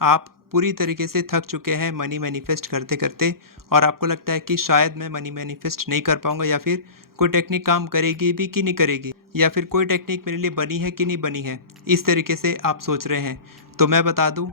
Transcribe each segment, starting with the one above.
आप पूरी तरीके से थक चुके हैं मनी मैनिफेस्ट करते करते और आपको लगता है कि शायद मैं मनी मैनिफेस्ट नहीं कर पाऊंगा, या फिर कोई टेक्निक काम करेगी भी कि नहीं करेगी, या फिर कोई टेक्निक मेरे लिए बनी है कि नहीं बनी है, इस तरीके से आप सोच रहे हैं। तो मैं बता दूं,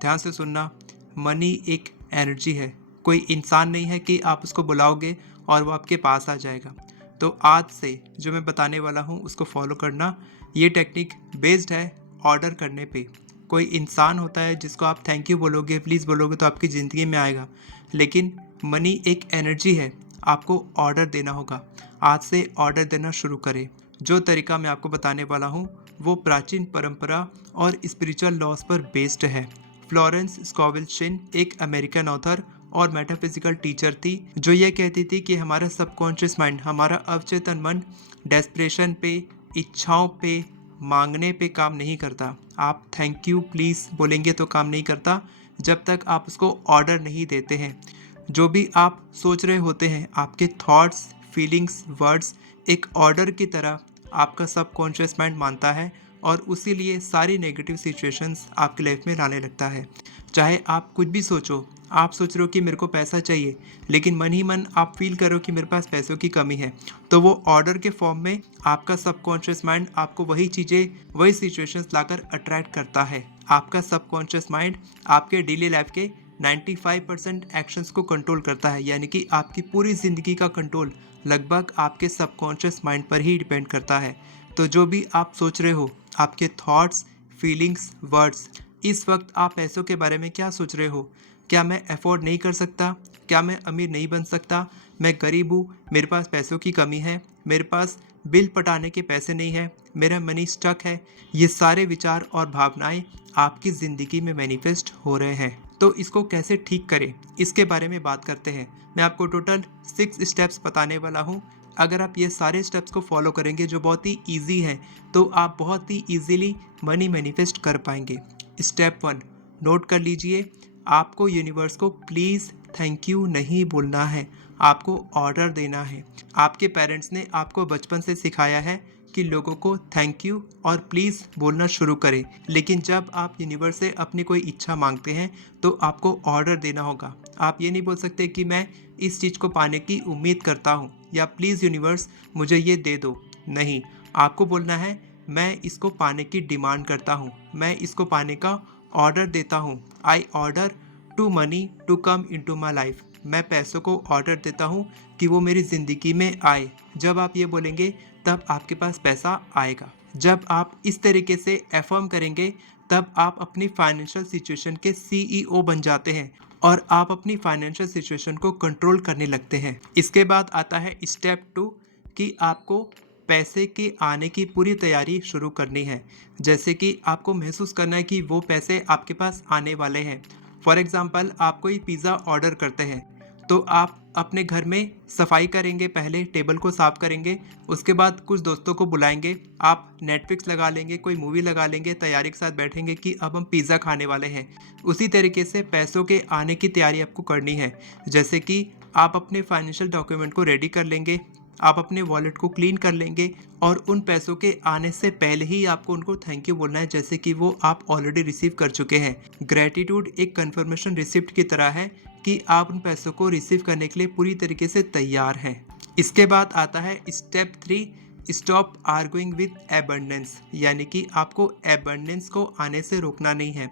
ध्यान से सुनना, मनी एक एनर्जी है, कोई इंसान नहीं है कि आप उसको बुलाओगे और वो आपके पास आ जाएगा। तो आज से जो मैं बताने वाला हूँ उसको फॉलो करना। ये टेक्निक बेस्ड है ऑर्डर करने पे। कोई इंसान होता है जिसको आप थैंक यू बोलोगे, प्लीज़ बोलोगे तो आपकी ज़िंदगी में आएगा, लेकिन मनी एक एनर्जी है, आपको ऑर्डर देना होगा। आज से ऑर्डर देना शुरू करें। जो तरीका मैं आपको बताने वाला हूँ वो प्राचीन परंपरा और स्पिरिचुअल लॉज पर बेस्ड है। फ्लोरेंस स्कॉविल शिन एक अमेरिकन ऑथर और मेटाफिजिकल टीचर थी, जो ये कहती थी कि हमारा सबकॉन्शियस माइंड, हमारा अवचेतन मन डेस्परेशन पे, इच्छाओं पे, मांगने पे काम नहीं करता। आप थैंक यू प्लीज़ बोलेंगे तो काम नहीं करता जब तक आप उसको ऑर्डर नहीं देते हैं। जो भी आप सोच रहे होते हैं, आपके थॉट्स, फीलिंग्स, वर्ड्स एक ऑर्डर की तरह आपका सबकॉन्शियस माइंड मानता है और उसी लिए सारी नेगेटिव सिचुएशंस आपकी लाइफ में लाने लगता है। चाहे आप कुछ भी सोचो, आप सोच रहे हो कि मेरे को पैसा चाहिए, लेकिन मन ही मन आप फील करो कि मेरे पास पैसों की कमी है, तो वो ऑर्डर के फॉर्म में आपका सबकॉन्शियस माइंड आपको वही चीज़ें, वही सिचुएशंस लाकर अट्रैक्ट करता है। आपका सबकॉन्शियस माइंड आपके डेली लाइफ के 95% एक्शंस को कंट्रोल करता है, यानी कि आपकी पूरी ज़िंदगी का कंट्रोल लगभग आपके सबकॉन्शियस माइंड पर ही डिपेंड करता है। तो जो भी आप सोच रहे हो, आपके थॉट्स, फीलिंग्स, वर्ड्स, इस वक्त आप पैसों के बारे में क्या सोच रहे हो? क्या मैं अफोर्ड नहीं कर सकता? क्या मैं अमीर नहीं बन सकता? मैं गरीब हूँ, मेरे पास पैसों की कमी है, मेरे पास बिल पटाने के पैसे नहीं है, मेरा मनी स्टक है। ये सारे विचार और भावनाएं आपकी ज़िंदगी में मैनिफेस्ट हो रहे हैं। तो इसको कैसे ठीक करें, इसके बारे में बात करते हैं। मैं आपको टोटल 6 स्टेप्स बताने वाला हूँ। अगर आप ये सारे स्टेप्स को फॉलो करेंगे जो बहुत ही ईजी हैं, तो आप बहुत ही ईजीली मनी मैनिफेस्ट कर पाएंगे। स्टेप 1 नोट कर लीजिए। आपको यूनिवर्स को प्लीज़ थैंक यू नहीं बोलना है, आपको ऑर्डर देना है। आपके पेरेंट्स ने आपको बचपन से सिखाया है कि लोगों को थैंक यू और प्लीज़ बोलना शुरू करें, लेकिन जब आप यूनिवर्स से अपनी कोई इच्छा मांगते हैं तो आपको ऑर्डर देना होगा। आप ये नहीं बोल सकते कि मैं इस चीज़ को पाने की उम्मीद करता हूँ, या प्लीज़ यूनिवर्स मुझे ये दे दो। नहीं, आपको बोलना है मैं इसको पाने की डिमांड करता हूँ, मैं इसको पाने का ऑर्डर देता हूँ। I order to money to come into my life. मैं पैसों को ऑर्डर देता हूँ कि वो मेरी ज़िंदगी में आए। जब आप ये बोलेंगे तब आपके पास पैसा आएगा। जब आप इस तरीके से एफर्म करेंगे तब आप अपनी फाइनेंशियल सिचुएशन के सीईओ बन जाते हैं और आप अपनी फाइनेंशियल सिचुएशन को कंट्रोल करने लगते हैं। इसके बाद आता है स्टेप 2 कि आपको पैसे के आने की पूरी तैयारी शुरू करनी है। जैसे कि आपको महसूस करना है कि वो पैसे आपके पास आने वाले हैं। फॉर एग्ज़ाम्पल, आप कोई पिज़्ज़ा ऑर्डर करते हैं, तो आप अपने घर में सफाई करेंगे, पहले टेबल को साफ करेंगे, उसके बाद कुछ दोस्तों को बुलाएंगे, आप नेटफ्लिक्स लगा लेंगे, कोई मूवी लगा लेंगे, तैयारी के साथ बैठेंगे कि अब हम पिज़्ज़ा खाने वाले हैं। उसी तरीके से पैसों के आने की तैयारी आपको करनी है। जैसे कि आप अपने फाइनेंशियल डॉक्यूमेंट को रेडी कर लेंगे, आप अपने वॉलेट को क्लीन कर लेंगे और उन पैसों के आने से पहले ही आपको उनको थैंक यू बोलना है, जैसे कि वो आप ऑलरेडी रिसीव कर चुके हैं। ग्रेटिट्यूड एक कन्फर्मेशन रिसिप्ट की तरह है कि आप उन पैसों को रिसीव करने के लिए पूरी तरीके से तैयार हैं। इसके बाद आता है step 3 stop arguing with abundance, यानी कि आपको एबंडेंस को आने से रोकना नहीं है।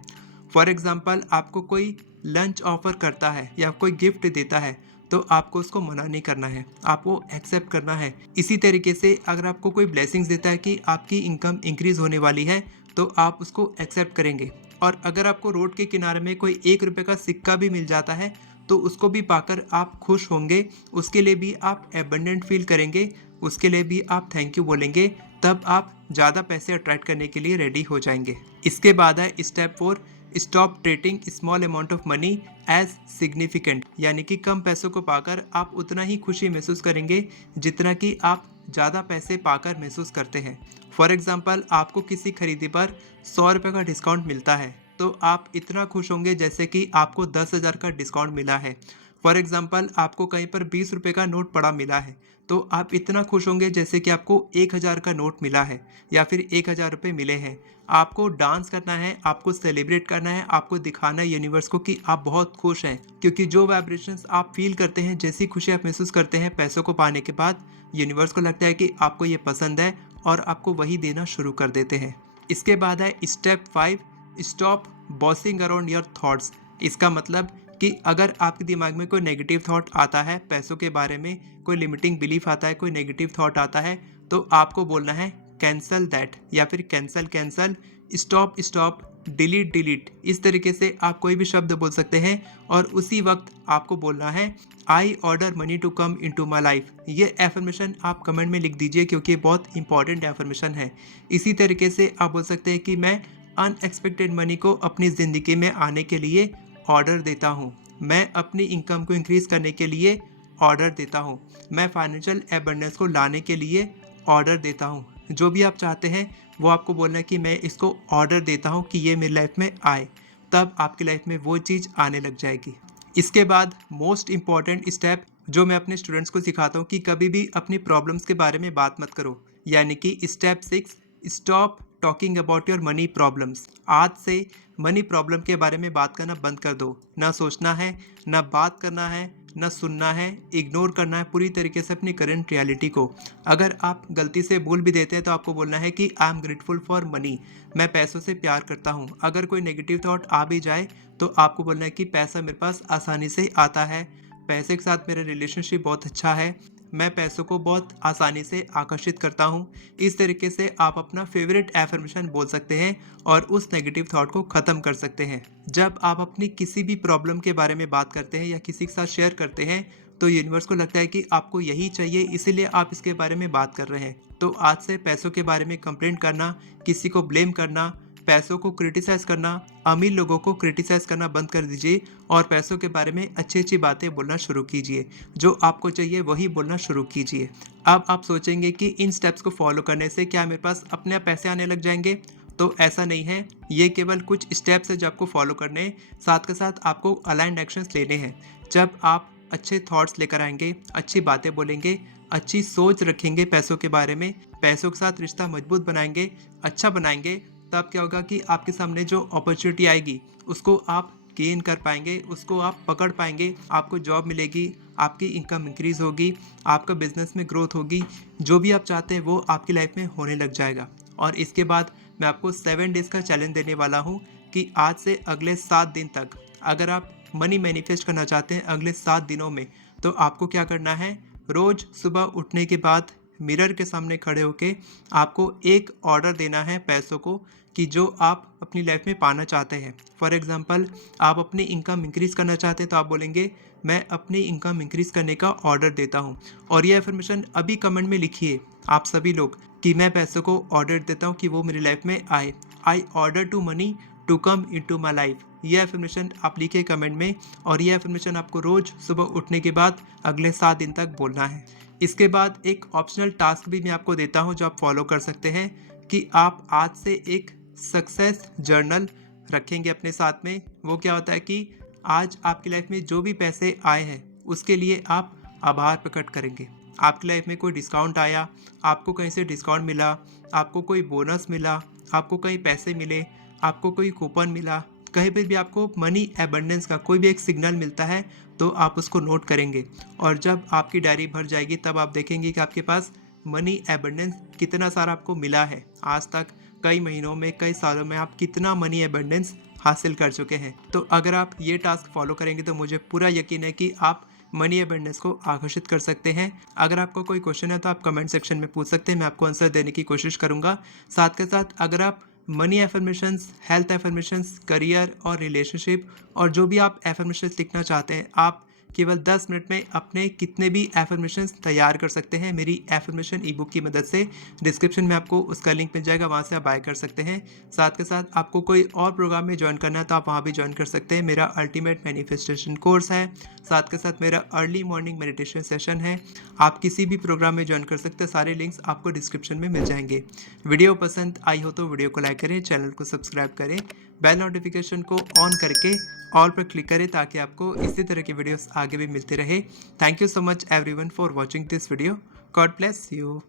फॉर एग्जाम्पल, आपको कोई लंच ऑफर करता है या कोई गिफ्ट देता है, तो आपको उसको मना नहीं करना है, आपको एक्सेप्ट करना है। इसी तरीके से अगर आपको कोई ब्लेसिंग्स देता है कि आपकी इनकम इंक्रीज होने वाली है, तो आप उसको एक्सेप्ट करेंगे। और अगर आपको रोड के किनारे में कोई 1 रुपये का सिक्का भी मिल जाता है, तो उसको भी पाकर आप खुश होंगे, उसके लिए भी आप एबंडेंट फील करेंगे, उसके लिए भी आप थैंक यू बोलेंगे। तब आप ज़्यादा पैसे अट्रैक्ट करने के लिए रेडी हो जाएंगे। इसके बाद है step 4 stop treating small amount of money as significant, यानी कि कम पैसों को पाकर आप उतना ही खुशी महसूस करेंगे जितना कि आप ज़्यादा पैसे पाकर महसूस करते हैं। फॉर एग्जाम्पल, आपको किसी खरीदी पर 100 रुपये का डिस्काउंट मिलता है, तो आप इतना खुश होंगे जैसे कि आपको 10,000 का डिस्काउंट मिला है। फॉर एग्जाम्पल आपको कहीं पर 20 रुपये का नोट पड़ा मिला है, तो आप इतना खुश होंगे जैसे कि आपको 1000 का नोट मिला है या फिर 1000 रुपये मिले हैं। आपको डांस करना है, आपको सेलिब्रेट करना है, आपको दिखाना है यूनिवर्स को कि आप बहुत खुश हैं, क्योंकि जो वाइब्रेशंस आप फील करते हैं, जैसी खुशी आप महसूस करते हैं पैसों को पाने के बाद, यूनिवर्स को लगता है कि आपको ये पसंद है और आपको वही देना शुरू कर देते हैं। इसके बाद है step 5, stop bossing around your thoughts. इसका मतलब कि अगर आपके दिमाग में कोई नेगेटिव थॉट आता है पैसों के बारे में, कोई लिमिटिंग बिलीफ आता है, कोई नेगेटिव थॉट आता है, तो आपको बोलना है कैंसल दैट या फिर cancel cancel, stop stop, delete delete. इस तरीके से आप कोई भी शब्द बोल सकते हैं और उसी वक्त आपको बोलना है I order money to come into my life. ये एफर्मेशन आप कमेंट में लिख दीजिए क्योंकि बहुत इंपॉर्टेंट एफर्मेशन है। इसी तरीके से आप बोल सकते हैं कि मैं अनएक्सपेक्टेड मनी को अपनी ज़िंदगी में आने के लिए ऑर्डर देता हूँ। मैं अपनी इनकम को इंक्रीज करने के लिए ऑर्डर देता हूँ। मैं फाइनेंशियल एबंडेंस को लाने के लिए ऑर्डर देता हूँ। जो भी आप चाहते हैं वो आपको बोलना है कि मैं इसको ऑर्डर देता हूँ कि ये मेरी लाइफ में आए, तब आपकी लाइफ में वो चीज़ आने लग जाएगी। इसके बाद मोस्ट इम्पॉर्टेंट स्टेप जो मैं अपने स्टूडेंट्स को सिखाता हूँ कि कभी भी अपनी प्रॉब्लम्स के बारे में बात मत करो, यानी कि step 6, stop talking about your money problems. आज से मनी प्रॉब्लम के बारे में बात करना बंद कर दो। ना सोचना है, ना बात करना है, ना सुनना है, इग्नोर करना है पूरी तरीके से अपनी करंट रियलिटी को। अगर आप गलती से बोल भी देते हैं तो आपको बोलना है कि I am grateful for money, मैं पैसों से प्यार करता हूँ। अगर कोई नेगेटिव थॉट आ भी जाए तो आपको बोलना है कि पैसा मेरे पास आसानी से आता है, पैसे के साथ मेरा रिलेशनशिप बहुत अच्छा है, मैं पैसों को बहुत आसानी से आकर्षित करता हूँ। इस तरीके से आप अपना फेवरेट एफर्मेशन बोल सकते हैं और उस नेगेटिव थॉट को ख़त्म कर सकते हैं। जब आप अपनी किसी भी प्रॉब्लम के बारे में बात करते हैं या किसी के साथ शेयर करते हैं तो यूनिवर्स को लगता है कि आपको यही चाहिए, इसीलिए आप इसके बारे में बात कर रहे हैं। तो आज से पैसों के बारे में कंप्लेंट करना, किसी को ब्लेम करना, पैसों को क्रिटिसाइज करना, अमीर लोगों को क्रिटिसाइज करना बंद कर दीजिए और पैसों के बारे में अच्छी अच्छी बातें बोलना शुरू कीजिए। जो आपको चाहिए वही बोलना शुरू कीजिए। अब आप सोचेंगे कि इन स्टेप्स को फॉलो करने से क्या मेरे पास अपने आप पैसे आने लग जाएंगे? तो ऐसा नहीं है, ये केवल कुछ स्टेप्स है जो आपको फॉलो करने हैं। साथ के साथ आपको अलाइंड एक्शंस लेने हैं। जब आप अच्छे थॉट्स लेकर आएंगे, अच्छी बातें बोलेंगे, अच्छी सोच रखेंगे पैसों के बारे में, पैसों के साथ रिश्ता मजबूत बनाएंगे, अच्छा बनाएंगे, तब क्या होगा कि आपके सामने जो अपॉर्चुनिटी आएगी उसको आप गेन कर पाएंगे, उसको आप पकड़ पाएंगे, आपको जॉब मिलेगी, आपकी इनकम इंक्रीज होगी, आपका बिजनेस में ग्रोथ होगी। जो भी आप चाहते हैं वो आपकी लाइफ में होने लग जाएगा। और इसके बाद मैं आपको 7 डेज़ का चैलेंज देने वाला हूँ कि आज से अगले 7 दिन तक अगर आप मनी मैनिफेस्ट करना चाहते हैं अगले 7 दिनों में, तो आपको क्या करना है, रोज़ सुबह उठने के बाद मिरर के सामने खड़े होके आपको एक ऑर्डर देना है पैसों को कि जो आप अपनी लाइफ में पाना चाहते हैं। फॉर एग्जांपल आप अपनी इनकम इंक्रीज़ करना चाहते हैं तो आप बोलेंगे मैं अपनी इनकम इंक्रीज़ करने का ऑर्डर देता हूँ। और ये एफर्मेशन अभी कमेंट में लिखिए आप सभी लोग कि मैं पैसों को ऑर्डर देता हूँ कि वो मेरी लाइफ में आए। I order to money to come into my life. ये एफर्मेशन आप लिखिए कमेंट में और ये एफर्मेशन आपको रोज़ सुबह उठने के बाद अगले 7 दिन तक बोलना है। इसके बाद एक ऑप्शनल टास्क भी मैं आपको देता हूं जो आप फॉलो कर सकते हैं कि आप आज से एक सक्सेस जर्नल रखेंगे अपने साथ में। वो क्या होता है कि आज आपकी लाइफ में जो भी पैसे आए हैं उसके लिए आप आभार प्रकट करेंगे। आपकी लाइफ में कोई डिस्काउंट आया, आपको कहीं से डिस्काउंट मिला, आपको कोई बोनस मिला, आपको कहीं पैसे मिले, आपको कोई कूपन मिला, कहीं पर भी आपको मनी एबंडेंस का कोई भी एक सिग्नल मिलता है तो आप उसको नोट करेंगे। और जब आपकी डायरी भर जाएगी तब आप देखेंगे कि आपके पास मनी एबंडेंस कितना सारा आपको मिला है। आज तक कई महीनों में, कई सालों में आप कितना मनी एबंडेंस हासिल कर चुके हैं। तो अगर आप ये टास्क फॉलो करेंगे तो मुझे पूरा यकीन है कि आप मनी एबंडेंस को आकर्षित कर सकते हैं। अगर आपको कोई क्वेश्चन है तो आप कमेंट सेक्शन में पूछ सकते हैं, मैं आपको आंसर देने की कोशिश करूँगा। साथ के साथ अगर आप money affirmations, health affirmations, career और रिलेशनशिप और जो भी आप एफर्मेशंस लिखना चाहते हैं, आप केवल 10 मिनट में अपने कितने भी एफर्मेशंस तैयार कर सकते हैं मेरी एफर्मेशन ई बुक की मदद से। डिस्क्रिप्शन में आपको उसका लिंक मिल जाएगा, वहाँ से आप बाय कर सकते हैं। साथ के साथ आपको कोई और प्रोग्राम में ज्वाइन करना है तो आप वहाँ भी ज्वाइन कर सकते हैं। मेरा अल्टीमेट मैनिफेस्टेशन कोर्स है, साथ के साथ मेरा अर्ली मॉर्निंग मेडिटेशन सेशन है। आप किसी भी प्रोग्राम में ज्वाइन कर सकते हैं, सारे लिंक्स आपको डिस्क्रिप्शन में मिल जाएंगे। वीडियो पसंद आई हो तो वीडियो को लाइक करें, चैनल को सब्सक्राइब करें। बेल नोटिफिकेशन को ऑन करके ऑल पर क्लिक करें ताकि आपको इसी तरह की वीडियोस आगे भी मिलते रहे। Thank you so much everyone for watching this video. God bless you.